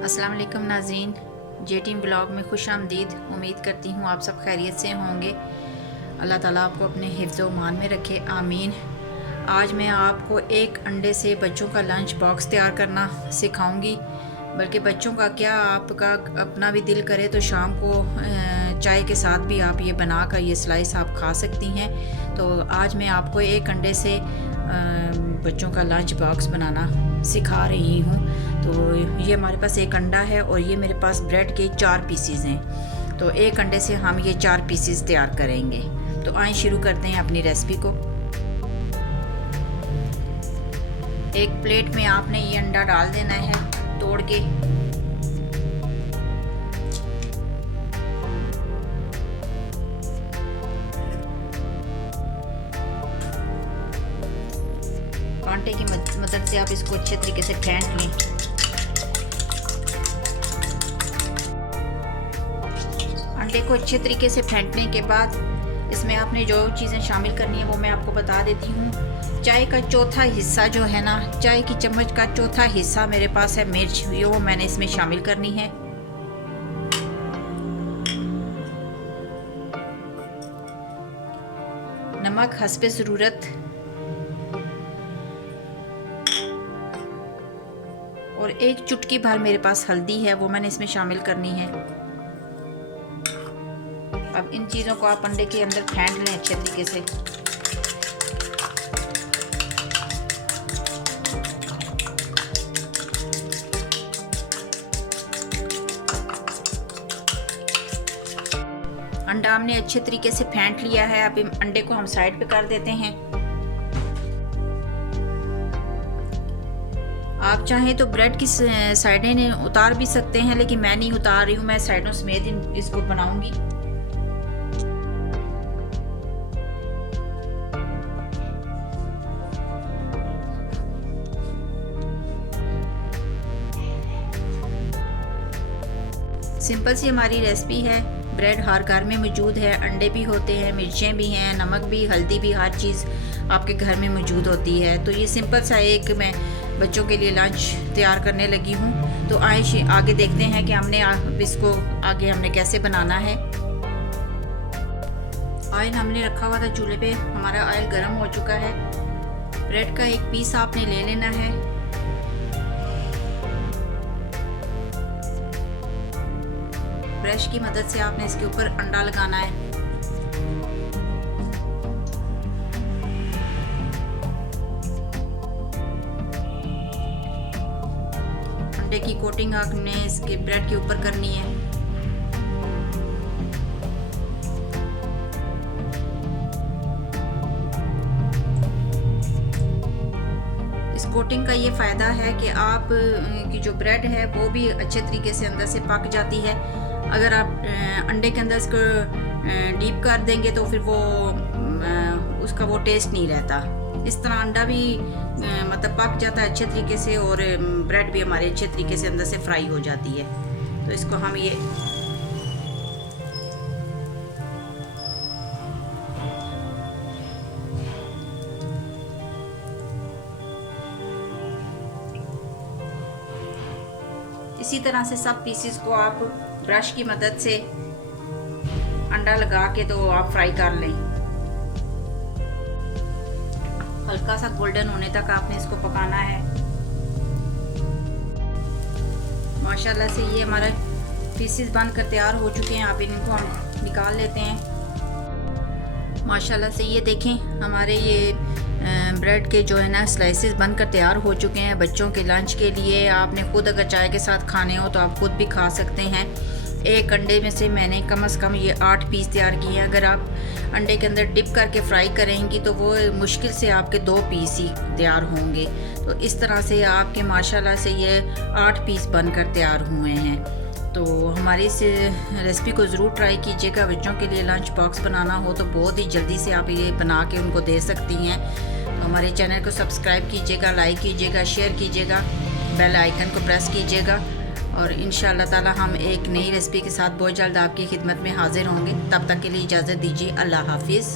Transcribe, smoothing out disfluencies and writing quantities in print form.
अस्सलाम वालेकुम नाज़रीन, जेटीम ब्लॉग में खुश आमदीद। उम्मीद करती हूँ आप सब खैरियत से होंगे। अल्लाह ताला आपको अपने हिफ्ज़ व मान में रखे, आमीन। आज मैं आपको एक अंडे से बच्चों का लंच बॉक्स तैयार करना सिखाऊंगी। बल्कि बच्चों का क्या, आपका अपना भी दिल करे तो शाम को चाय के साथ भी आप ये बना कर ये स्लाइस आप खा सकती हैं। तो आज मैं आपको एक अंडे से बच्चों का लंच बॉक्स बनाना सिखा रही हूँ। तो ये हमारे पास एक अंडा है और ये मेरे पास ब्रेड के 4 पीसीज हैं। तो एक अंडे से हम ये 4 पीसीज तैयार करेंगे। तो आइए शुरू करते हैं अपनी रेसिपी को। एक प्लेट में आपने ये अंडा डाल देना है तोड़ के। कांटे की मदद से आप इसको अच्छे तरीके से फेंट लें। अंडे को अच्छे तरीके से फेंटने के बाद इसमें आपने जो चीज़ें शामिल करनी है वो मैं आपको बता देती हूँ। चाय का चौथा हिस्सा जो है ना, चाय की चम्मच का चौथा हिस्सा मेरे पास है मिर्च, वो मैंने इसमें शामिल करनी है। नमक हस्बे ज़रूरत और एक चुटकी भर मेरे पास हल्दी है, वो मैंने इसमें शामिल करनी है। अब इन चीज़ों को आप अंडे के अंदर फेंट लें अच्छे तरीके से। अंडा हमने अच्छे तरीके से फेंट लिया है। अब अंडे को हम साइड पे कर देते हैं। आप चाहें तो ब्रेड की साइडें उतार भी सकते हैं, लेकिन मैं नहीं उतार रही हूँ, मैं साइडों समेत इसको बनाऊंगी। सिंपल सी हमारी रेसिपी है। ब्रेड हर घर में मौजूद है, अंडे भी होते हैं, मिर्चें भी हैं, नमक भी, हल्दी भी, हर चीज़ आपके घर में मौजूद होती है। तो ये सिंपल सा एक मैं बच्चों के लिए लंच तैयार करने लगी हूँ। तो आइए आगे देखते हैं कि हमने इसको आगे हमने कैसे बनाना है। ऑयल हमने रखा हुआ था चूल्हे पे, हमारा ऑयल गर्म हो चुका है। ब्रेड का एक पीस आपने ले लेना है। ब्रश की मदद से आपने इसके ऊपर अंडा लगाना है। अंडे की कोटिंग आपने इसके ब्रेड के ऊपर करनी है। इस कोटिंग का ये फ़ायदा है कि आप की जो ब्रेड है वो भी अच्छे तरीके से अंदर से पक जाती है। अगर आप अंडे के अंदर इसको डीप कर देंगे तो फिर वो उसका वो टेस्ट नहीं रहता। इस तरह अंडा भी मतलब पक जाता है अच्छे तरीके से और ब्रेड भी हमारे अच्छे तरीके से अंदर से फ्राई हो जाती है। तो इसको हम ये इसी तरह से सब पीसेस को आप ब्रश की मदद से अंडा लगा के तो आप फ्राई कर लें। हल्का सा गोल्डन होने तक आपने इसको पकाना है। माशाल्लाह से ये हमारा पीसेस बनकर तैयार हो चुके हैं। आप इनको हम निकाल लेते हैं। माशाल्लाह से ये देखें, हमारे ये ब्रेड के जो है ना स्लाइसेस बनकर तैयार हो चुके हैं बच्चों के लंच के लिए। आपने खुद अगर चाय के साथ खाने हो तो आप खुद भी खा सकते हैं। एक अंडे में से मैंने कम से कम ये 8 पीस तैयार किए हैं। अगर आप अंडे के अंदर डिप करके फ्राई करेंगी तो वो मुश्किल से आपके 2 पीस ही तैयार होंगे। तो इस तरह से आपके माशाल्लाह से ये 8 पीस बनकर तैयार हुए हैं। तो हमारी इस रेसिपी को ज़रूर ट्राई कीजिएगा। बच्चों के लिए लंच बॉक्स बनाना हो तो बहुत ही जल्दी से आप ये बना के उनको दे सकती हैं। तो हमारे चैनल को सब्सक्राइब कीजिएगा, लाइक कीजिएगा, शेयर कीजिएगा, बेल आइकन को प्रेस कीजिएगा। और इंशाअल्लाह ताला हम एक नई रेसिपी के साथ बहुत जल्द आपकी खिदमत में हाजिर होंगे। तब तक के लिए इजाज़त दीजिए। अल्लाह हाफिज़।